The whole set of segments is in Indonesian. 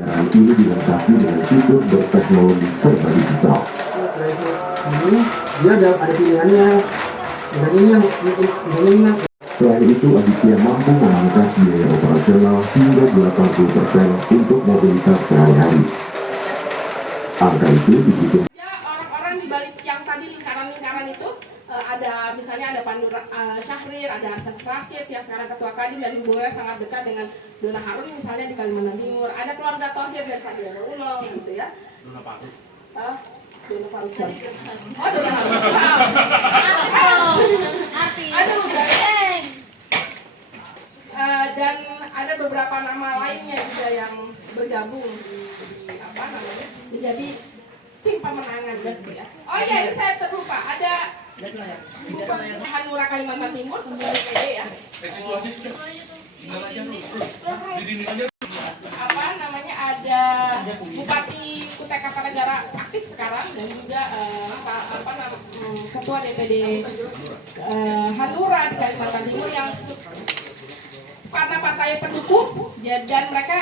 Dan ini dilengkapi dengan fitur berteknologi serba digital. Ini dia ada pilihannya. Dan ini yang Selain itu, Aditya mampu memangkas biaya operasional hingga 80% untuk mobilitas sehari-hari. Angka itu dihitung. Orang-orang di balik yang tadi lingkaran-lingkaran itu ada misalnya ada Pandu Syahrir, ada Arsas Rasid yang sekarang ketua Kadin dan hubungannya sangat dekat dengan Dona Harun misalnya di Kalimantan Timur. Ada keluarga Thohir dan Sandiaga Uno gitu ya. Dona Faruk. Dona Faruk. Oh, Dona Harun. Aduh, dan ada beberapa nama lainnya juga yang bergabung di apa namanya menjadi tim pemenangan gitu ya. Oh iya, ini saya terlupa ada Bupati Hanura Kalimantan Timur PD ya. Apa namanya ada Bupati Kutai Kartanegara aktif sekarang dan juga Ketua DPD Hanura di Kalimantan Timur yang karena partai pendukung dan mereka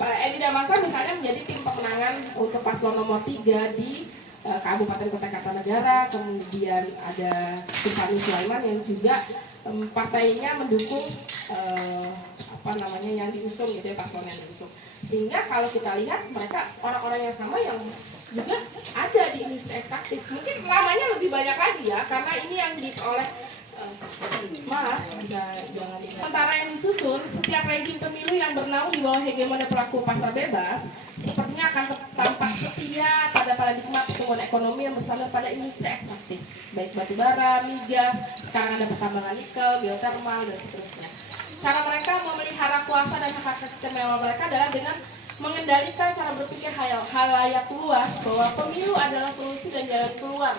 Edi Damansa misalnya menjadi tim pemenangan untuk paslon nomor 3 di Kabupaten Kutai Kartanegara. Kemudian ada Sultan Sulaiman yang juga partainya mendukung apa namanya yang diusung gitu ya, paslon yang diusung. Sehingga kalau kita lihat mereka orang-orang yang sama yang juga ada di industri ekstraktif. Mungkin lamanya lebih banyak lagi ya karena ini yang diperoleh Mas, bisa jangan ini. Sementara yang disusun, setiap rezim pemilu yang bernaung di bawah hegemoni pelaku pasar bebas sepertinya akan tampak setia pada paradigma pertumbuhan ekonomi yang bersandar pada industri ekstraktif, baik batu bara, migas, sekarang ada pertambangan nikel, geotermal, dan seterusnya. Cara mereka memelihara kuasa dan hak istimewa mereka adalah dengan mengendalikan cara berpikir halayak luas bahwa pemilu adalah solusi dan jalan keluar.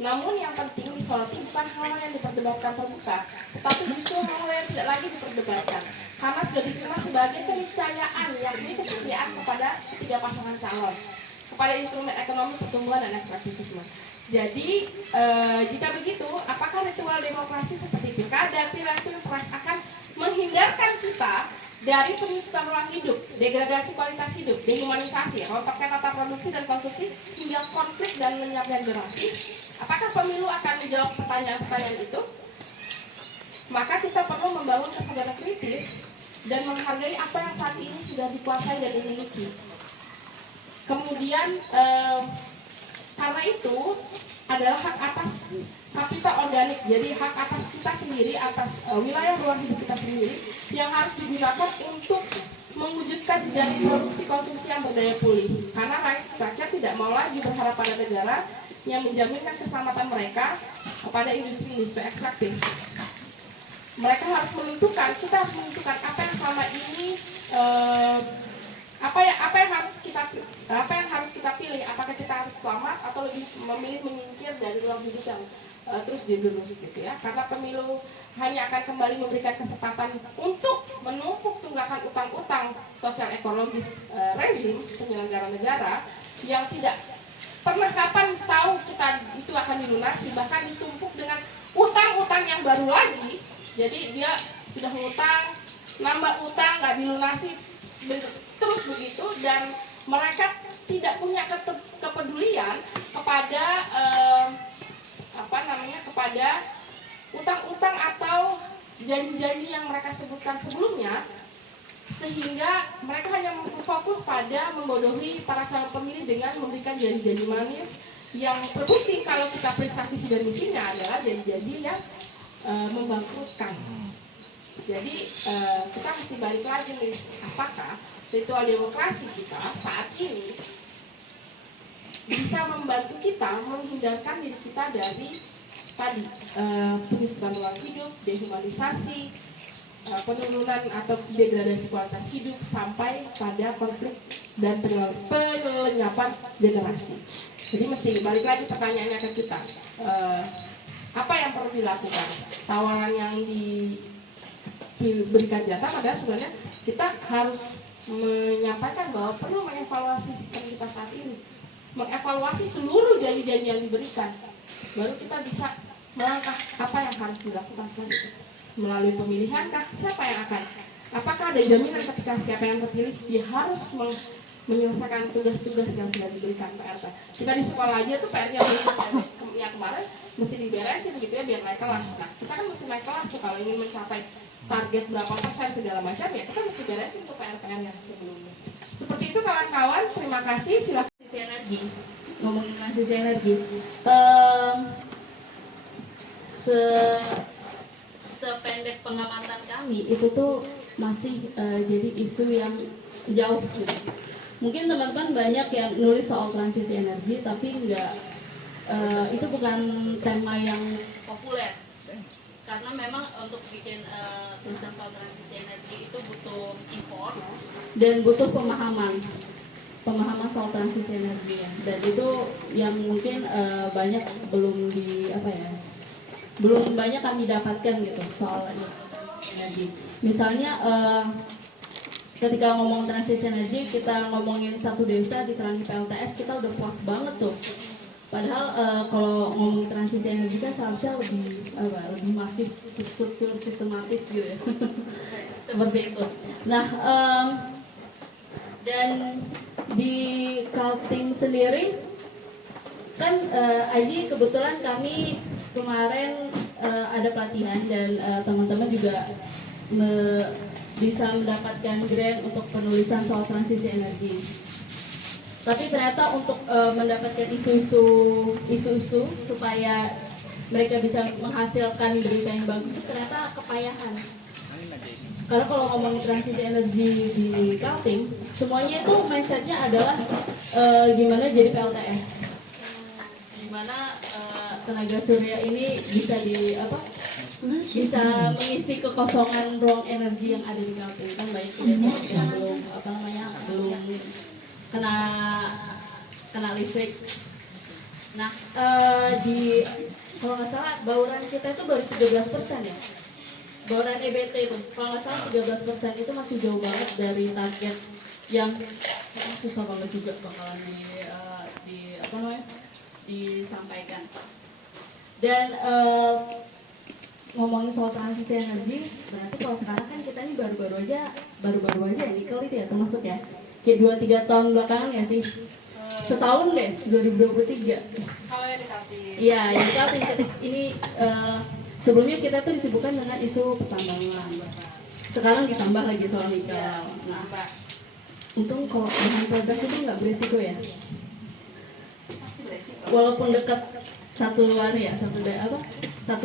Namun yang penting disoroti bukan hal yang diperdebatkan terbuka, tetapi justru hal yang tidak lagi diperdebatkan, karena sudah diterima sebagai keniscayaan, yakni kesetiaan kepada ketiga pasangan calon, kepada instrumen ekonomi pertumbuhan dan ekstraktivisme. Jadi jika begitu, apakah ritual demokrasi seperti pilkada, pilpres akan menghindarkan kita dari penyusutan ruang hidup, degradasi kualitas hidup, dehumanisasi, rontoknya tata produksi dan konsumsi hingga konflik dan lenyapnya generasi? Apakah pemilu akan menjawab pertanyaan-pertanyaan itu? Maka kita perlu membangun kesadaran kritis dan menghargai apa yang saat ini sudah dikuasai dan dimiliki. Kemudian karena itu adalah hak atas kapital organik, jadi hak atas kita sendiri, atas wilayah ruang hidup kita sendiri yang harus digunakan untuk mewujudkan jejaring produksi konsumsi yang berdaya pulih. Karena rakyat tidak mau lagi berharap pada negara yang menjaminkan keselamatan mereka kepada industri-industri ekstraktif. Mereka harus menentukan, kita harus menentukan apa yang selama ini apa yang harus kita pilih, apakah kita harus selamat atau lebih memilih menyingkir dari ruang hidup yang terus digerus gitu ya. Karena pemilu hanya akan kembali memberikan kesempatan untuk menumpuk tunggakan utang-utang sosial ekologis rezim penyelenggara negara yang tidak pernah kapan tahu kita itu akan dilunasi, bahkan ditumpuk dengan utang-utang yang baru lagi. Jadi dia sudah ngutang, nambah utang, nggak dilunasi terus begitu, dan mereka tidak punya kepedulian kepada kepada utang-utang atau janji-janji yang mereka sebutkan sebelumnya, sehingga mereka hanya fokus pada membodohi para calon pemilih dengan memberikan janji-janji manis yang terbukti kalau kita periksa visi dan misinya adalah janji-janji yang membangkrutkan. Jadi kita mesti balik lagi nih, apakah ritual demokrasi kita saat ini bisa membantu kita menghindarkan diri kita dari tadi penyusutan ruang hidup, dehumanisasi, penurunan atau degradasi kualitas hidup sampai pada konflik dan pelenyapan generasi. Jadi mesti balik lagi pertanyaannya ke kita, apa yang perlu dilakukan? Tawaran yang diberikan jatah adalah sebenarnya kita harus menyampaikan bahwa perlu mengevaluasi sistem kita saat ini, mengevaluasi seluruh janji-janji yang diberikan, baru kita bisa melangkah apa yang harus dilakukan selanjutnya. Melalui pemilihan kah? Siapa yang akan? Apakah ada jaminan ketika siapa yang terpilih dia harus menyelesaikan tugas-tugas yang sudah diberikan PRT. Kita di sekolah aja tuh PR-nya yang kemarin mesti diberesin gitu ya biar naik kelas. Nah kita kan mesti naik kelas tuh kalau ingin mencapai target berapa persen segala macam ya kita mesti beresin tuh PR-PR yang sebelumnya. Seperti itu kawan-kawan, terima kasih. Silakan. Transisi energi, ngomongin transisi energi, sependek pengamatan kami itu tuh masih jadi isu yang jauh gitu. Mungkin teman-teman banyak yang nulis soal transisi energi tapi itu bukan tema yang populer karena memang untuk bikin tulisan soal transisi energi itu butuh effort dan butuh pemahaman soal transisi energi ya. Dan itu yang mungkin banyak belum banyak kami dapatkan gitu soal transisi energi. Misalnya ketika ngomong transisi energi kita ngomongin satu desa diterangi PLTS kita udah puas banget tuh. Padahal kalau ngomongin transisi energi kan seharusnya lebih masif, struktur sistematis gitu ya. Seperti itu. Nah, dan di Kaltim sendiri kan Aji kebetulan kami kemarin ada pelatihan dan teman-teman juga bisa mendapatkan grant untuk penulisan soal transisi energi. Tapi ternyata untuk mendapatkan isu-isu supaya mereka bisa menghasilkan berita yang bagus itu ternyata kepayahan. Karena kalau ngomongin transisi energi di Kaltim, semuanya itu mindsetnya adalah gimana jadi PLTS, gimana tenaga surya ini bisa bisa mengisi kekosongan ruang energi yang ada di Kaltim. Kan banyak desa yang belum kena listrik. Nah, kalau nggak salah bauran kita itu baru 13% ya. Bauran EBT itu, kalau nggak salah 13% itu masih jauh banget dari target yang susah banget juga bakalan disampaikan. Dan ngomongin soal transisi energi, berarti kalau sekarang kan kita ini baru-baru aja nikel itu ya termasuk ya. Kayak 2-3 tahun belakangan ya sih. Setahun deh, 2023. Kalau yang di Kaltim. Iya, yang di Kaltim ini sebelumnya kita tuh disibukkan dengan isu pertambangan. Sekarang ditambah lagi soal nikel. Nah, untung kalau bahan produk itu nggak berisiko ya. Walaupun dekat satu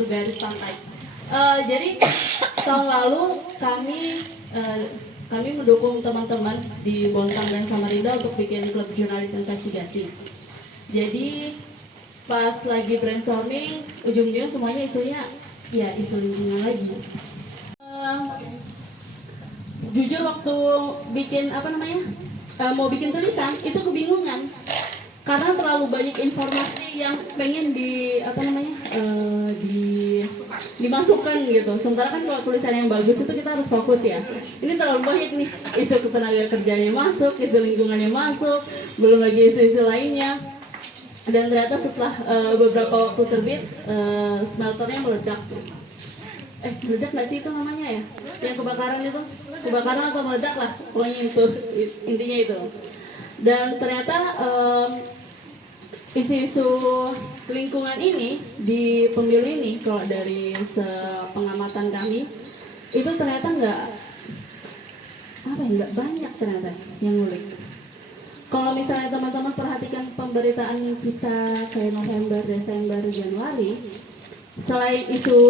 garis pantai. Jadi tahun lalu kami mendukung teman-teman di Bontang dan Samarinda untuk bikin klub jurnalis investigasi. Jadi pas lagi brainstorming, ujung-ujungnya semuanya isunya ya isu lingkungan lagi. Jujur waktu bikin mau bikin tulisan itu kebingungan karena terlalu banyak informasi yang pengen dimasukkan gitu. Sementara kan kalau tulisan yang bagus itu kita harus fokus ya. Ini terlalu banyak nih, isu ketenaga kerjanya masuk, isu lingkungannya masuk, belum lagi isu-isu lainnya. Dan ternyata setelah beberapa waktu terbit, smelternya meledak. Meledak nggak sih itu namanya ya? Yang kebakaran atau meledak lah, pokoknya itu intinya itu. Dan ternyata isu-isu lingkungan ini di pemilu ini kalau dari pengamatan kami itu ternyata nggak banyak ternyata yang ngulik. Kalau misalnya teman-teman perhatikan pemberitaan kita kayak November, Desember, Januari, selain isu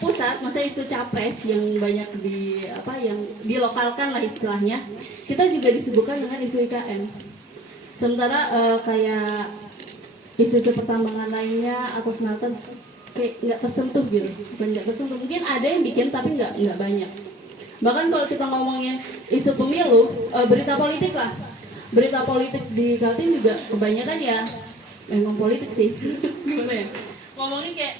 pusat, maksudnya isu capres yang banyak yang dilokalkan lah istilahnya, kita juga disibukkan dengan isu IKN. Sementara kayak isu-isu pertambangan lainnya atau smelter kayak nggak tersentuh gitu, bukan nggak tersentuh, mungkin ada yang bikin tapi nggak banyak. Bahkan kalau kita ngomongin isu pemilu, berita politik di Kaltim juga kebanyakan ya memang politik sih. Gimana ya? Ngomongin kayak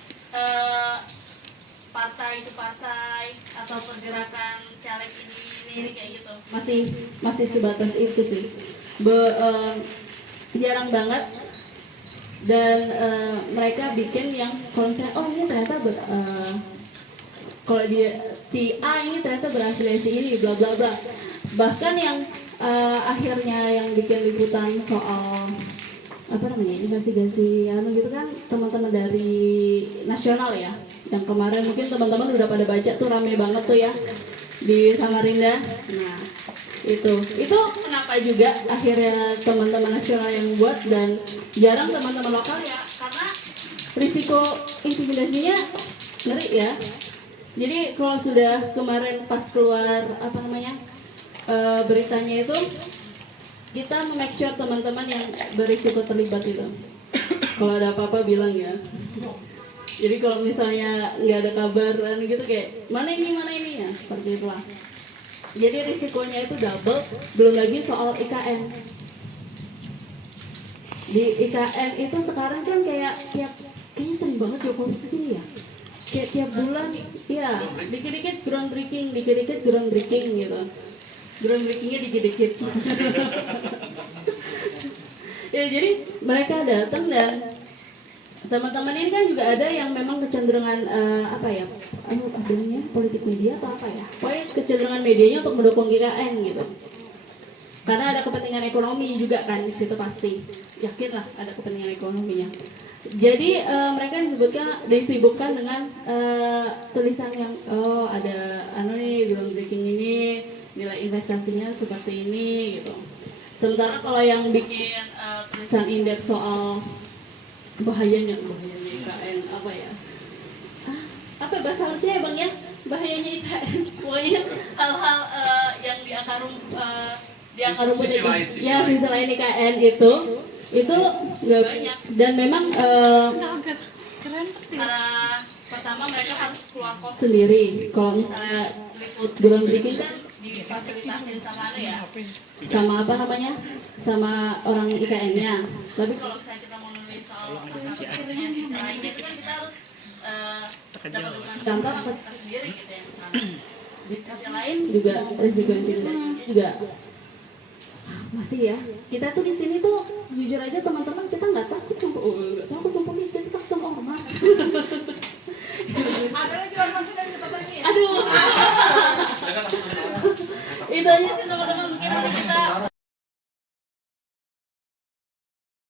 partai itu partai atau pergerakan caleg ini kayak gitu. Masih sebatas itu sih. Jarang banget. Dan mereka bikin yang kalau misalnya ini ternyata kalau dia si A ini ternyata berafiliasi ini bla bla bla. Bahkan yang akhirnya yang bikin liputan soal apa namanya investigasi gitu kan teman-teman dari nasional ya, yang kemarin mungkin teman-teman udah pada baca tuh, rame banget tuh ya di Samarinda. Nah itu kenapa juga akhirnya teman-teman nasional yang buat dan jarang teman-teman lokal ya, karena risiko intimidasinya ngeri ya. Jadi kalau sudah kemarin pas keluar beritanya itu, kita make sure teman-teman yang berisiko terlibat itu, kalau ada apa-apa bilang ya. Jadi kalau misalnya nggak ada kabar gitu kayak mana ini ya, seperti itulah. Jadi risikonya itu double, belum lagi soal IKN. Di IKN itu sekarang kan kayaknya sering banget Jokowi kesini ya. Kayak tiap bulan, ya dikit-dikit groundbreaking gitu. Groundbreakingnya dikit-dikit. Ya jadi mereka datang dan teman-teman ini kan juga ada yang memang kecenderungan politik media atau apa ya, pokoknya kecenderungan medianya untuk mendukung GKN gitu, karena ada kepentingan ekonomi juga kan di situ, pasti yakin lah ada kepentingan ekonominya. Jadi mereka disibukkan dengan tulisan yang ada groundbreaking ini, nilai investasinya seperti ini gitu. Sementara kalau yang bikin tulisan in-depth soal bahayanya IKN apa bahasa halusnya ya Bang ya, bahayanya IKN, pokoknya hal-hal yang di akar rumput ya, sisi lain IKN itu nggak banyak. Dan memang karena pertama mereka harus keluar kos sendiri. Kalau misalnya liput groundbreaking kan difasilitasin sama sama orang IKN-nya. Tapi kalau misalnya kita mau nulis soal sisi lainnya itu kan kita harus dapat kantor sendiri gitu ya. Di sisi lain juga risiko intimidasinya juga masih ya. Kita tuh di sini tuh jujur aja teman-teman, kita nggak takut sumpah kita takut sama ormas. Ada lagi ormas yang